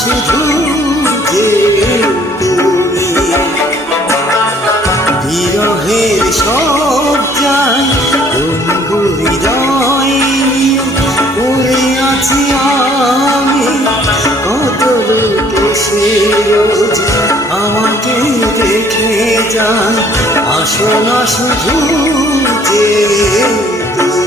শুধু যে তুমি। বিরহের সব যায় বন্ধু হৃদয় পড়ে আছি আমি। কত লোকে সে রোজ আমাকে দেখে যায়, আসো না শুধু যে তুমি।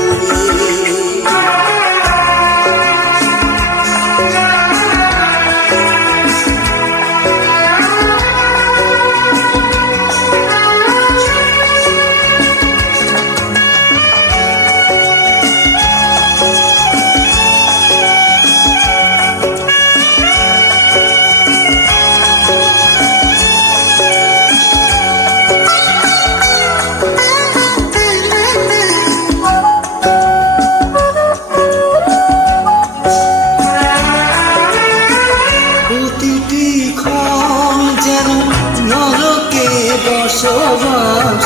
বসবাস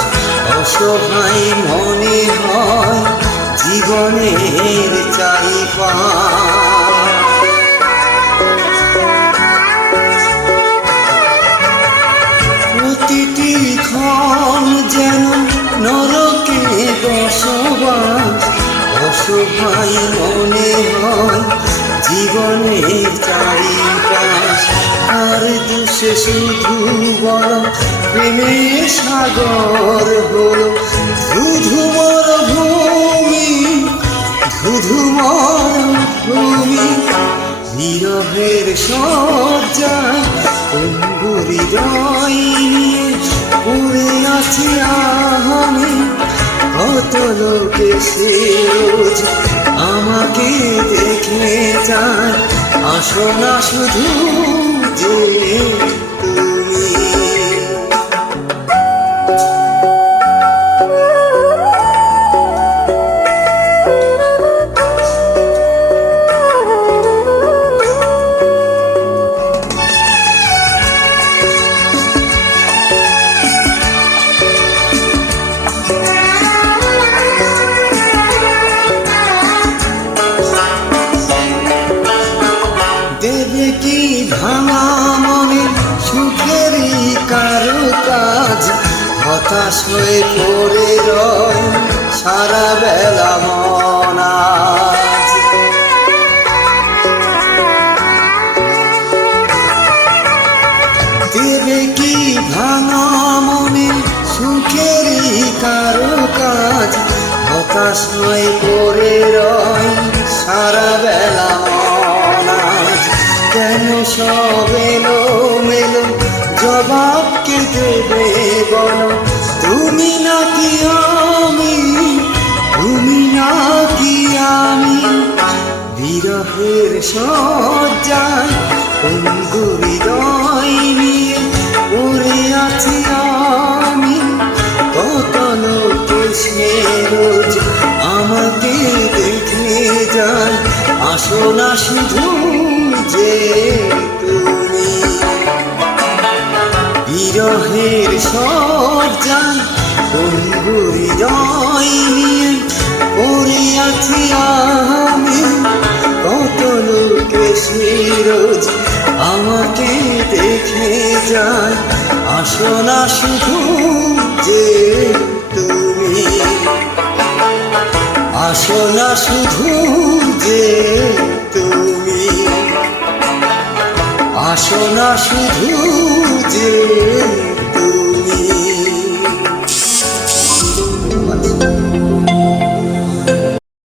অসহায় মনে হয় জীবনের চারিপাশ। প্রতিটি ক্ষণ যেন নরকে বসবাস, অসহায় মনে হয় জীবনের চারিপাশ। আর দোষে শুধু বড় প্রেমের সাগর হলো ধুধু মরুভূমি, ধুধু মরুভূমি। বিরহের সজ্জায় বন্ধু হৃদয় নিয়ে পড়ে আছি আমি। কত লোকে সে রোজ আমাকে দেখে যায়, আসো না শুধু যে তুমি। দেবে কি ভাঙা মনে সুখেরই কারো কাজ, হতাশ হয়ে পড়ে রয় সারা বেলা মন আজ। দেবে কি ভাঙা মনে সুখেরই কারো কাজ, হতাশ হয়ে পড়ে রয় সারা বেলা মন আজ। কেন সব এলো মেলো জবাব কে দেবে বলো, তুমি নাকি আমি, তুমি নাকি আমি। বিরহের সজ্জায় বন্ধু হৃদয় নিয়ে পড়ে আছি আমি। কত লোকে সে রোজ আমাকে দেখে যায়, আসো না শুধু যে তুমি। বিরহের সজ্জায় বন্ধু হৃদয় নিয়ে পড়ে আছি আমি। কত লোকে সে রোজ আমাকে দেখে যায়, আসো না শুধু যে তুমি। আসো না শুধু যে তুমি, আসো না শুধু